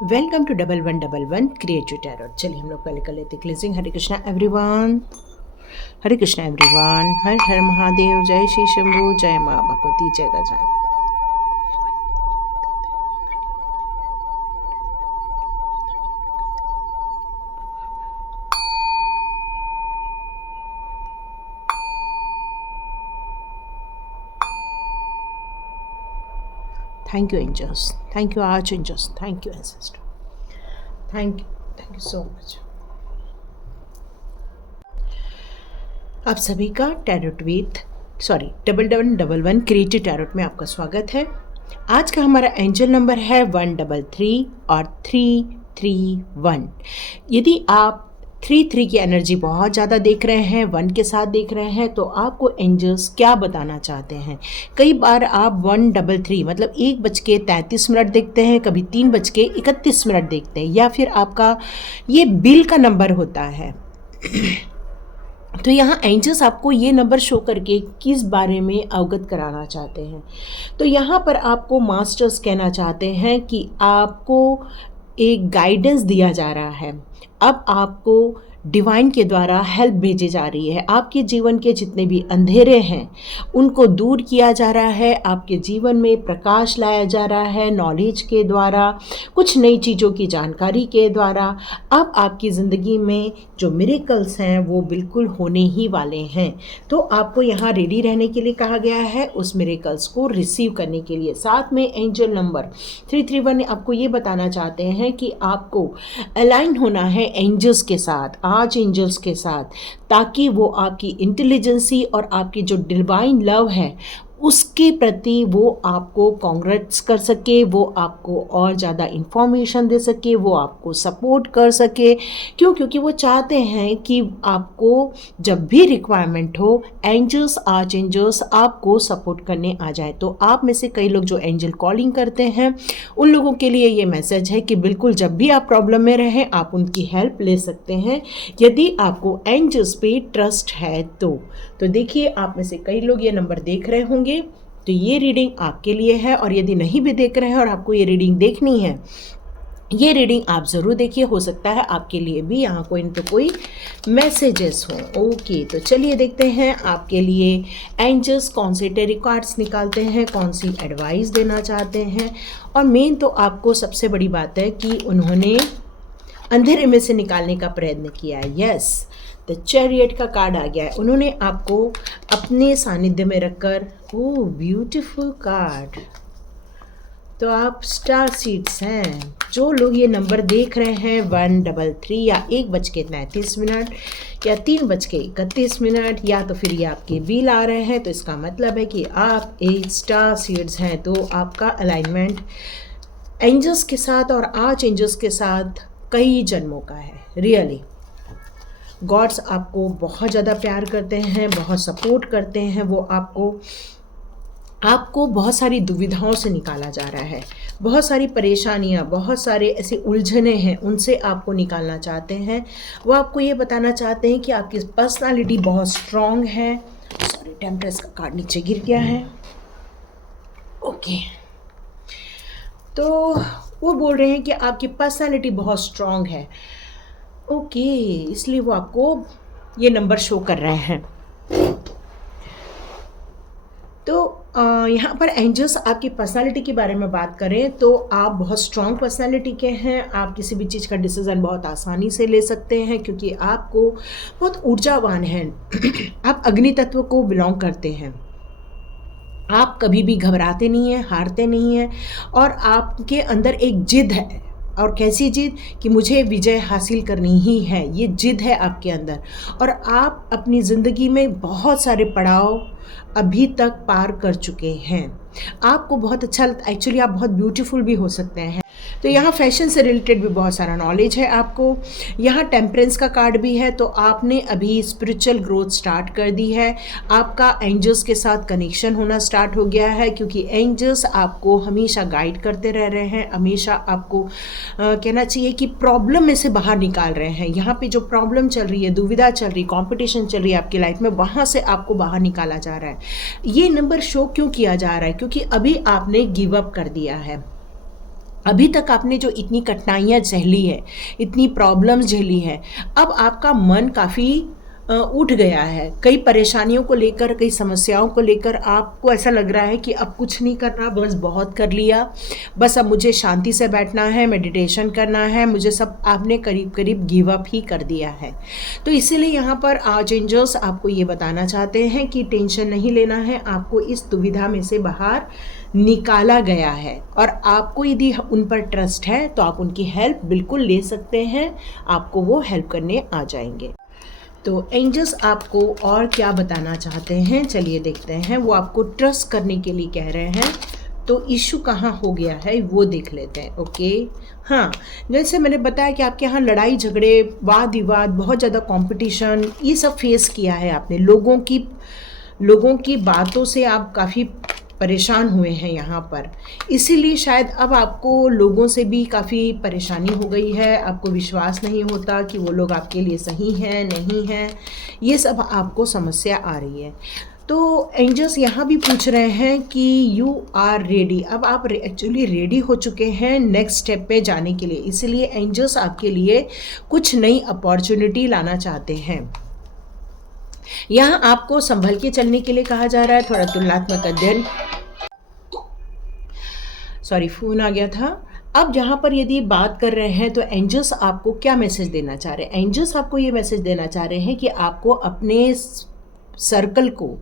Welcome to 1111 creative tarot. चलिए हम लोग पहले कर लेते cleansing. Hare Krishna everyone, Hare Krishna everyone, Har Har Mahadev, जय श्री शंभू, जय माँ भगवती, जय Gajanan. Thank you angels, thank you archangels, thank you ancestor, thank you so much. आप सभी का टैरोट विथ 1111 क्रिएटिव टैरोट में आपका स्वागत है। आज का हमारा एंजल नंबर है 133 और 331। यदि आप 3 की एनर्जी बहुत ज़्यादा देख रहे हैं, 1 के साथ देख रहे हैं, तो आपको एंजल्स क्या बताना चाहते हैं। कई बार आप 133 मतलब 1:33 देखते हैं, कभी 3:31 देखते हैं, या फिर आपका ये बिल का नंबर होता है। तो यहाँ एंजल्स आपको ये नंबर शो करके किस बारे में अवगत कराना चाहते हैं। तो यहाँ पर आपको मास्टर्स कहना चाहते हैं कि आपको एक गाइडेंस दिया जा रहा है। अब आपको डिवाइन के द्वारा हेल्प भेजी जा रही है। आपके जीवन के जितने भी अंधेरे हैं उनको दूर किया जा रहा है। आपके जीवन में प्रकाश लाया जा रहा है नॉलेज के द्वारा, कुछ नई चीज़ों की जानकारी के द्वारा। अब आपकी ज़िंदगी में जो मिरेकल्स हैं वो बिल्कुल होने ही वाले हैं। तो आपको यहाँ रेडी रहने के लिए कहा गया है, उस मिरेकल्स को रिसीव करने के लिए। साथ में एंजल नंबर 331 आपको ये बताना चाहते हैं कि आपको अलाइन होना है एंजल्स के साथ, आर्च एंजल्स के साथ, ताकि वो आपकी इंटेलिजेंसी और आपकी जो डिवाइन लव है उसके प्रति वो आपको कांग्रेट्स कर सके, वो आपको और ज़्यादा इन्फॉर्मेशन दे सके, वो आपको सपोर्ट कर सके। क्योंकि वो चाहते हैं कि आपको जब भी रिक्वायरमेंट हो, एंजल्स आर्च एंजल्स आपको सपोर्ट करने आ जाए। तो आप में से कई लोग जो एंजल कॉलिंग करते हैं उन लोगों के लिए ये मैसेज है कि बिल्कुल जब भी आप प्रॉब्लम में रहें आप उनकी हेल्प ले सकते हैं, यदि आपको एंजल्स पे ट्रस्ट है तो देखिए आप में से कई लोग ये नंबर देख रहे होंगे, तो ये रीडिंग आपके लिए है। और यदि नहीं भी देख रहे हैं और आपको ये रीडिंग देखनी है, ये रीडिंग आप ज़रूर देखिए, हो सकता है आपके लिए भी यहाँ कोई न तो कोई मैसेजेस हों। ओके, तो चलिए देखते हैं आपके लिए एंजल्स कौन से टेरी कार्ड्स निकालते हैं, कौन सी एडवाइस देना चाहते हैं। और मेन तो आपको सबसे बड़ी बात है कि उन्होंने अंधेरे में से निकालने का प्रयत्न किया है। यस, द चैरियट का कार्ड आ गया है। उन्होंने आपको अपने सानिध्य में रखकर, ओह ब्यूटीफुल कार्ड, तो आप स्टार सीड्स हैं। जो लोग ये नंबर देख रहे हैं 133 या 1:33 या 3:31, या तो फिर ये आपके बिल आ रहे हैं, तो इसका मतलब है कि आप एक स्टार सीड्स हैं। तो आपका अलाइनमेंट एंजल्स के साथ और आर्च एंजल्स के साथ कई जन्मों का है। रियली गॉड्स आपको बहुत ज़्यादा प्यार करते हैं, बहुत सपोर्ट करते हैं। वो आपको बहुत सारी दुविधाओं से निकाला जा रहा है, बहुत सारी परेशानियां, बहुत सारे ऐसे उलझने हैं, उनसे आपको निकालना चाहते हैं। वो आपको ये बताना चाहते हैं कि आपकी पर्सनालिटी बहुत स्ट्रॉन्ग है। सॉरी, टेम्परेस का कार्ड नीचे गिर गया है। ओके, तो वो बोल रहे हैं कि आपकी पर्सनालिटी बहुत स्ट्रॉन्ग है। ओके, इसलिए वो आपको ये नंबर शो कर रहे हैं। तो यहाँ पर एंजल्स आपकी पर्सनालिटी के बारे में बात करें तो आप बहुत स्ट्रॉन्ग पर्सनालिटी के हैं। आप किसी भी चीज़ का डिसीज़न बहुत आसानी से ले सकते हैं, क्योंकि आपको बहुत ऊर्जावान हैं। आप अग्नि तत्व को बिलोंग करते हैं। आप कभी भी घबराते नहीं हैं, हारते नहीं हैं, और आपके अंदर एक जिद है। और कैसी जिद कि मुझे विजय हासिल करनी ही है, ये जिद है आपके अंदर। और आप अपनी ज़िंदगी में बहुत सारे पड़ाव अभी तक पार कर चुके हैं। आपको बहुत अच्छा लगता, एक्चुअली आप बहुत ब्यूटीफुल भी हो सकते हैं। तो यहाँ फैशन से रिलेटेड भी बहुत सारा नॉलेज है आपको। यहाँ टेम्परेंस का कार्ड भी है, तो आपने अभी स्पिरिचुअल ग्रोथ स्टार्ट कर दी है। आपका एंजल्स के साथ कनेक्शन होना स्टार्ट हो गया है, क्योंकि एंजल्स आपको हमेशा गाइड करते रह रहे हैं। हमेशा आपको कहना चाहिए कि प्रॉब्लम में से बाहर निकाल रहे हैं। यहाँ पे जो प्रॉब्लम चल रही है, दुविधा चल रही, कॉम्पिटिशन चल रही है आपकी लाइफ में, वहाँ से आपको बाहर निकाला जा रहा है। ये नंबर शो क्यों किया जा रहा है? क्योंकि अभी आपने गिव अप कर दिया है। अभी तक आपने जो इतनी कठिनाइयाँ झेली है, इतनी प्रॉब्लम्स झेली है, अब आपका मन काफ़ी उठ गया है। कई परेशानियों को लेकर, कई समस्याओं को लेकर आपको ऐसा लग रहा है कि अब कुछ नहीं करना, बस बहुत कर लिया, बस अब मुझे शांति से बैठना है, मेडिटेशन करना है, मुझे सब आपने करीब करीब गिव अप ही कर दिया है। तो इसीलिए यहाँ पर आज एंजल्स आपको ये बताना चाहते हैं कि टेंशन नहीं लेना है, आपको इस दुविधा में से बाहर निकाला गया है। और आपको यदि उन पर ट्रस्ट है तो आप उनकी हेल्प बिल्कुल ले सकते हैं, आपको वो हेल्प करने आ जाएंगे। तो एंजल्स आपको और क्या बताना चाहते हैं, चलिए देखते हैं। वो आपको ट्रस्ट करने के लिए कह रहे हैं। तो इशू कहाँ हो गया है वो देख लेते हैं। ओके, हाँ, जैसे मैंने बताया कि आपके यहाँ लड़ाई झगड़े, वाद विवाद, बहुत ज़्यादा कंपटीशन, ये सब फेस किया है आपने। लोगों की बातों से आप काफ़ी परेशान हुए हैं यहाँ पर, इसीलिए शायद अब आपको लोगों से भी काफ़ी परेशानी हो गई है। आपको विश्वास नहीं होता कि वो लोग आपके लिए सही हैं नहीं हैं, ये सब आपको समस्या आ रही है। तो एंजल्स यहाँ भी पूछ रहे हैं कि यू आर रेडी। अब आप एक्चुअली रेडी हो चुके हैं नेक्स्ट स्टेप पे जाने के लिए, इसलिए एंजल्स आपके लिए कुछ नई अपॉर्चुनिटी लाना चाहते हैं। यहाँ आपको संभल के चलने के लिए कहा जा रहा है। थोड़ा तुलनात्मक अध्ययन, सॉरी फ़ोन आ गया था। अब जहाँ पर यदि बात कर रहे हैं तो एंजल्स आपको क्या मैसेज देना चाह रहे हैं? एंजल्स आपको ये मैसेज देना चाह रहे हैं कि आपको अपने सर्कल को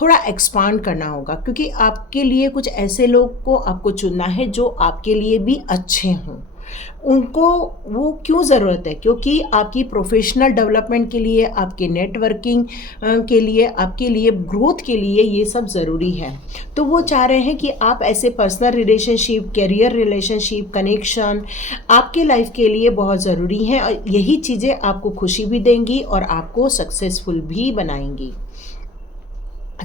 थोड़ा एक्सपांड करना होगा, क्योंकि आपके लिए कुछ ऐसे लोग को आपको चुनना है जो आपके लिए भी अच्छे हों। उनको वो क्यों ज़रूरत है? क्योंकि आपकी प्रोफेशनल डेवलपमेंट के लिए, आपके नेटवर्किंग के लिए, आपके लिए ग्रोथ के लिए ये सब ज़रूरी है। तो वो चाह रहे हैं कि आप ऐसे personal relationship, career relationship, connection आपके लाइफ के लिए बहुत ज़रूरी हैं, और यही चीज़ें आपको खुशी भी देंगी और आपको सक्सेसफुल भी बनाएंगी।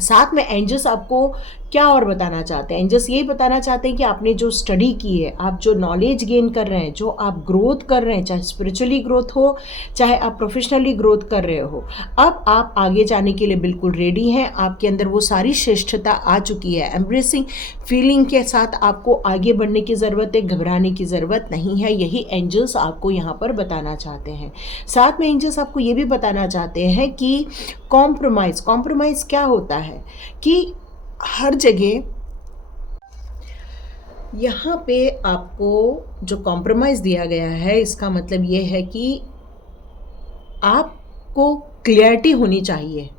साथ में एंजल्स आपको क्या और बताना चाहते हैं? एंजल्स यही बताना चाहते हैं कि आपने जो स्टडी की है, आप जो नॉलेज गेन कर रहे हैं, जो आप ग्रोथ कर रहे हैं, चाहे स्पिरिचुअली ग्रोथ हो, चाहे आप प्रोफेशनली ग्रोथ कर रहे हो, अब आप आगे जाने के लिए बिल्कुल रेडी हैं। आपके अंदर वो सारी श्रेष्ठता आ चुकी है। एम्ब्रेसिंग फीलिंग के साथ आपको आगे बढ़ने की ज़रूरत है, घबराने की ज़रूरत नहीं है। यही एंजल्स आपको यहाँ पर बताना चाहते हैं। साथ में एंजल्स आपको ये भी बताना चाहते हैं कि कॉम्प्रोमाइज़ क्या होता है, कि हर जगह यहाँ पे आपको जो कॉम्प्रोमाइज़ दिया गया है, इसका मतलब ये है कि आपको क्लियरिटी होनी चाहिए।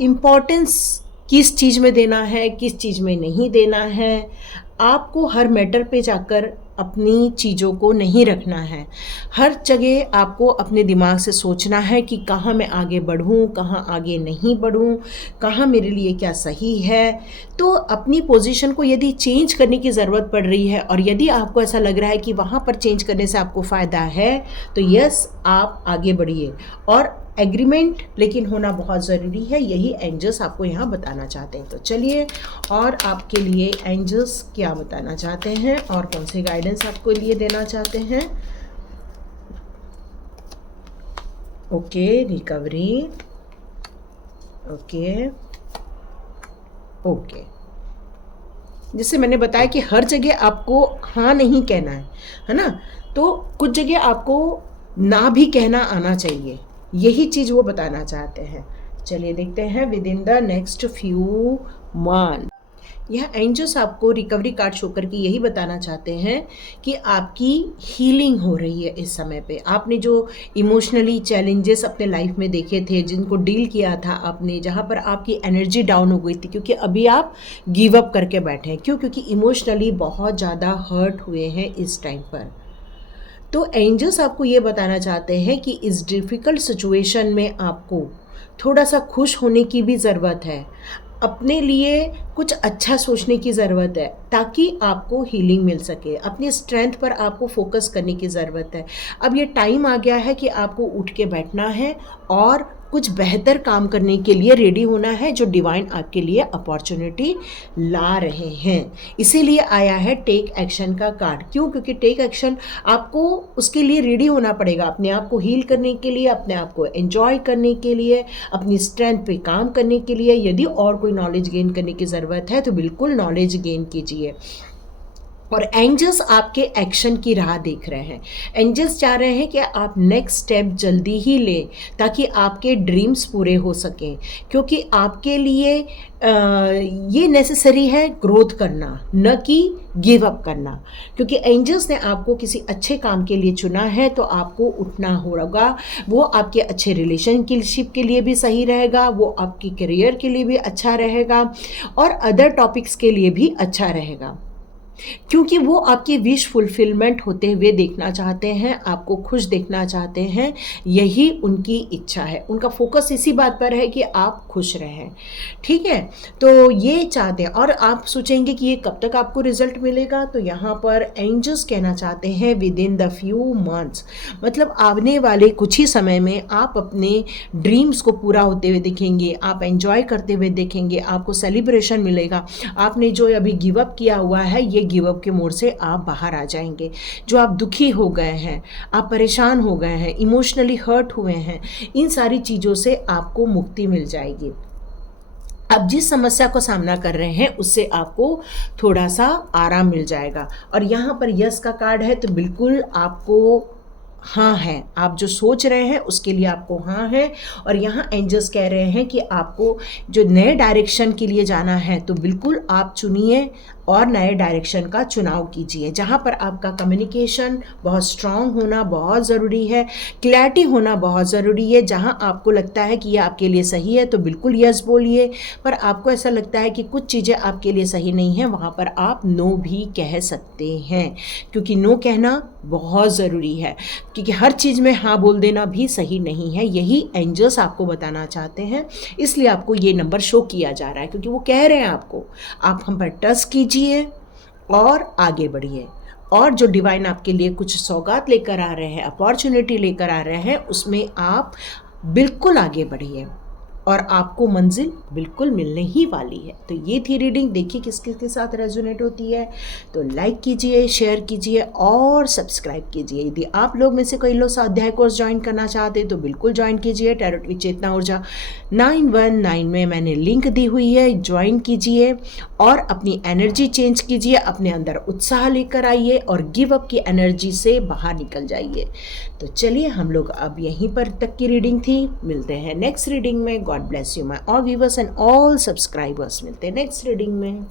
इम्पोर्टेंस किस चीज़ में देना है, किस चीज़ में नहीं देना है। आपको हर मैटर पे जाकर अपनी चीज़ों को नहीं रखना है। हर जगह आपको अपने दिमाग से सोचना है कि कहाँ मैं आगे बढ़ूँ, कहाँ आगे नहीं बढ़ूँ, कहाँ मेरे लिए क्या सही है। तो अपनी पोजीशन को यदि चेंज करने की ज़रूरत पड़ रही है, और यदि आपको ऐसा लग रहा है कि वहाँ पर चेंज करने से आपको फ़ायदा है, तो यस, आप आगे बढ़िए। और एग्रीमेंट लेकिन होना बहुत ज़रूरी है, यही एंजल्स आपको यहाँ बताना चाहते हैं। तो चलिए, और आपके लिए एंजल्स क्या बताना चाहते हैं और कौन से गाइडेंस आपको लिए देना चाहते हैं। Okay, recovery, okay okay. जैसे मैंने बताया कि हर जगह आपको हाँ नहीं कहना है ना, तो कुछ जगह आपको ना भी कहना आना चाहिए, यही चीज़ वो बताना चाहते हैं। चलिए देखते हैं with in the next few month. यह एंजल्स आपको रिकवरी कार्ड शो करके यही बताना चाहते हैं कि आपकी हीलिंग हो रही है इस समय पे। आपने जो इमोशनली चैलेंजेस अपने लाइफ में देखे थे, जिनको डील किया था आपने, जहाँ पर आपकी एनर्जी डाउन हो गई थी, क्योंकि अभी आप गिव अप करके बैठे हैं। क्यों? क्योंकि इमोशनली बहुत ज़्यादा हर्ट हुए हैं इस टाइम पर। तो एंजल्स आपको ये बताना चाहते हैं कि इस डिफ़िकल्ट सिचुएशन में आपको थोड़ा सा खुश होने की भी ज़रूरत है, अपने लिए कुछ अच्छा सोचने की ज़रूरत है, ताकि आपको हीलिंग मिल सके। अपनी स्ट्रेंथ पर आपको फोकस करने की ज़रूरत है। अब ये टाइम आ गया है कि आपको उठ के बैठना है और कुछ बेहतर काम करने के लिए रेडी होना है, जो डिवाइन आपके लिए अपॉर्चुनिटी ला रहे हैं। इसीलिए आया है टेक एक्शन का कार्ड। क्यों? क्योंकि टेक एक्शन, आपको उसके लिए रेडी होना पड़ेगा, अपने आप को हील करने के लिए, अपने आप को एंजॉय करने के लिए, अपनी स्ट्रेंथ पे काम करने के लिए। यदि और कोई नॉलेज गेन करने की ज़रूरत है तो बिल्कुल नॉलेज गेन कीजिए। और एंजल्स आपके एक्शन की राह देख रहे हैं। एंजल्स चाह रहे हैं कि आप नेक्स्ट स्टेप जल्दी ही लें ताकि आपके ड्रीम्स पूरे हो सकें, क्योंकि आपके लिए ये नेसेसरी है ग्रोथ करना, न कि गिव अप करना। क्योंकि एंजल्स ने आपको किसी अच्छे काम के लिए चुना है तो आपको उठना होगा। वो आपके अच्छे रिलेशनशिप के लिए भी सही रहेगा, वो आपकी करियर के लिए भी अच्छा रहेगा और अदर टॉपिक्स के लिए भी अच्छा रहेगा, क्योंकि वो आपकी विश फुलफिलमेंट होते हुए देखना चाहते हैं, आपको खुश देखना चाहते हैं। यही उनकी इच्छा है, उनका फोकस इसी बात पर है कि आप खुश रहें। ठीक है, तो ये चाहते हैं। और आप सोचेंगे कि ये कब तक आपको रिजल्ट मिलेगा, तो यहाँ पर एंजल्स कहना चाहते हैं with in the few months, मतलब आने वाले कुछ ही समय में आप अपने ड्रीम्स को पूरा होते हुए देखेंगे, आप एंजॉय करते हुए देखेंगे, आपको सेलिब्रेशन मिलेगा। आपने जो अभी गिव अप किया हुआ है, ये गिव अप के मोड से आप बाहर आ जाएंगे। जो आप दुखी हो गए हैं, आप परेशान हो गए हैं, इमोशनली हर्ट हुए हैं, इन सारी चीज़ों से आपको मुक्ति मिल जाएगी। अब जिस समस्या को सामना कर रहे हैं उससे आपको थोड़ा सा आराम मिल जाएगा। और यहाँ पर यस का कार्ड है, तो बिल्कुल आपको हाँ है, आप जो सोच रहे हैं उसके लिए आपको हाँ है। और यहाँ एंजल्स कह रहे हैं कि आपको जो नए डायरेक्शन के लिए जाना है तो बिल्कुल आप चुनिए और नए डायरेक्शन का चुनाव कीजिए, जहाँ पर आपका कम्युनिकेशन बहुत स्ट्रांग होना बहुत ज़रूरी है, क्लैरिटी होना बहुत ज़रूरी है। जहाँ आपको लगता है कि ये आपके लिए सही है तो बिल्कुल यस बोलिए, पर आपको ऐसा लगता है कि कुछ चीज़ें आपके लिए सही नहीं हैं, वहाँ पर आप नो भी कह सकते हैं, क्योंकि नो कहना बहुत ज़रूरी है, क्योंकि हर चीज़ में हाँ बोल देना भी सही नहीं है। यही एंजल्स आपको बताना चाहते हैं, इसलिए आपको ये नंबर शो किया जा रहा है, क्योंकि वो कह रहे हैं आपको आप हम पर ट्रस्ट कीजिए और आगे बढ़िए। और जो डिवाइन आपके लिए कुछ सौगात लेकर आ रहे हैं, अपॉर्चुनिटी लेकर आ रहे हैं, उसमें आप बिल्कुल आगे बढ़िए और आपको मंजिल बिल्कुल मिलने ही वाली है। तो ये थी रीडिंग, देखिए किस किस के साथ रेजोनेट होती है। तो लाइक कीजिए, शेयर कीजिए और सब्सक्राइब कीजिए। यदि आप लोग में से कई लोग स्वाध्याय कोर्स ज्वाइन करना चाहते हैं तो बिल्कुल ज्वाइन कीजिए। टैरोट विद चेतना ऊर्जा 919 में मैंने लिंक दी हुई है, ज्वाइन कीजिए और अपनी एनर्जी चेंज कीजिए, अपने अंदर उत्साह लेकर आइए और गिव अप की एनर्जी से बाहर निकल जाइए। तो चलिए, हम लोग अब यहीं पर तक की रीडिंग थी, मिलते हैं नेक्स्ट रीडिंग में। God bless you my all viewers and all subscribers. मिलते हैं नेक्स्ट रीडिंग में।